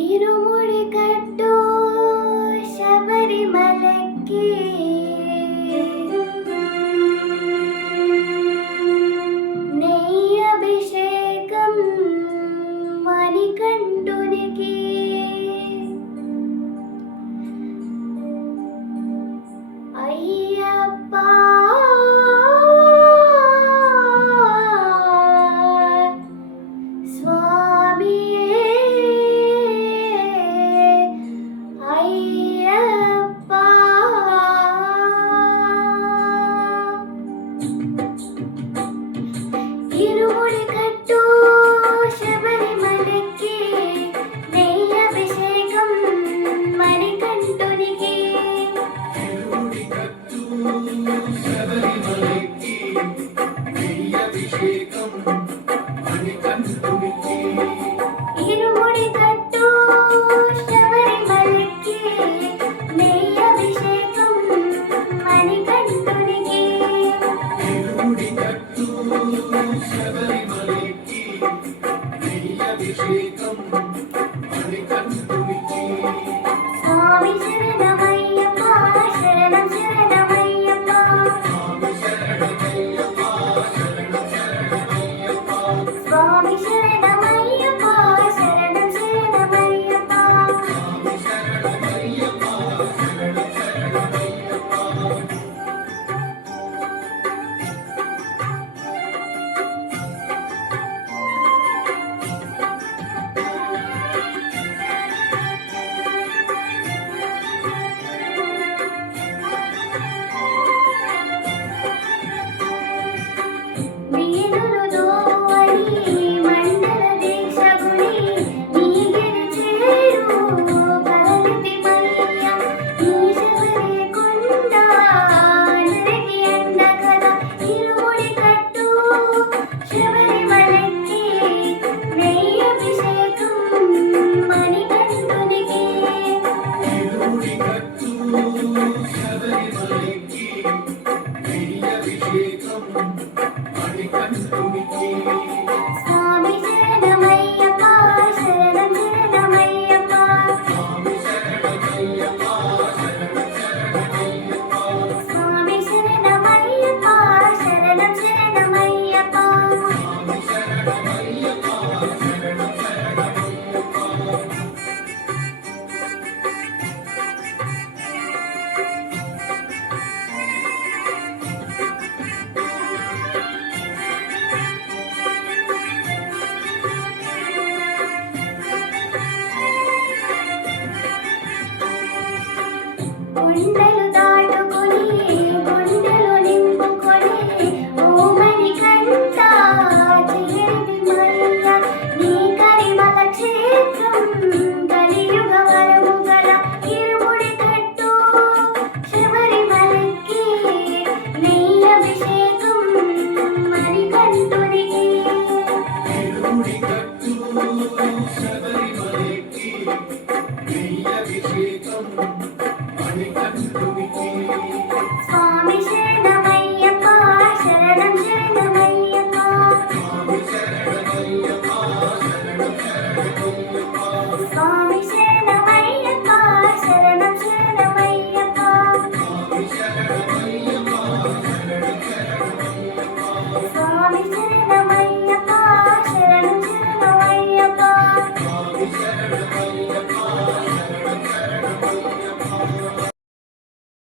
ఇరుముడి కట్టు శబరిమలకి నెయ్యి అభిషేకం మణికంఠునికి అయ్యప్ప స్వామియే అయ్యప్ప ఇరుముడి కట్టు శబరిమలకి నెయ్యి అభిషేకం మణికంఠునికి ఇరుముడి కట్టు శబరిమలకి నెయ్యి అభిషేకం మణికంఠునికి ఇరుముడి కట్టు శబరిమలకి నెయ్యి అభిషేకం మణికంఠునికి ఇరుముడి కట్టు శబరిమలకి నెయ్యి అభిషేకం మణికంఠునికి స్వామి శరణమయ్యప్ప శరణం శరణమయ్యప్ప స్వామి శరణమయ్యప్ప శరణం శరణమయ్యప్ప స్వామి శరణమయ్యప్ప శరణం శరణమయ్యప్ప స్వామి శరణమయ్యప్ప శరణం శరణమయ్యప్ప వీరులు దోవరి మండల దీక్షగుని నీగిరి చేరు కలలితి మయ్య ఈ శబరి కొండ అందరికి అండ కదా ఇరుముడి కట్టు శబరిమలకి నెయ్యి అభిషేకం మణికంఠునికి ఇరుముడి కట్టు శబరిమలకి నెయ్యి అభిషేకం మణికంఠునికి స్వామి శరణమయ్యప్ప శరణం శరణమయ్యప్ప స్వామి శరణమయ్యప్ప శరణం శరణమయ్యప్ప స్వామి శరణమయ్యప్ప శరణం శరణమయ్యప్ప స్వామి శరణమయ్యప్ప శరణం శరణమయ్యప్ప గుండెలు దాటుకొని గుండెలు నింపుకొని ఓ మణికంఠ చెయ్యది మయ్య నీ కరిమల క్షేత్రం కలియుగ వరము గల ఇరుముడి కట్టు శబరిమలకి నెయ్యి అభిషేకం మణికంఠునికి ఇరుముడి కట్టు శబరిమలకి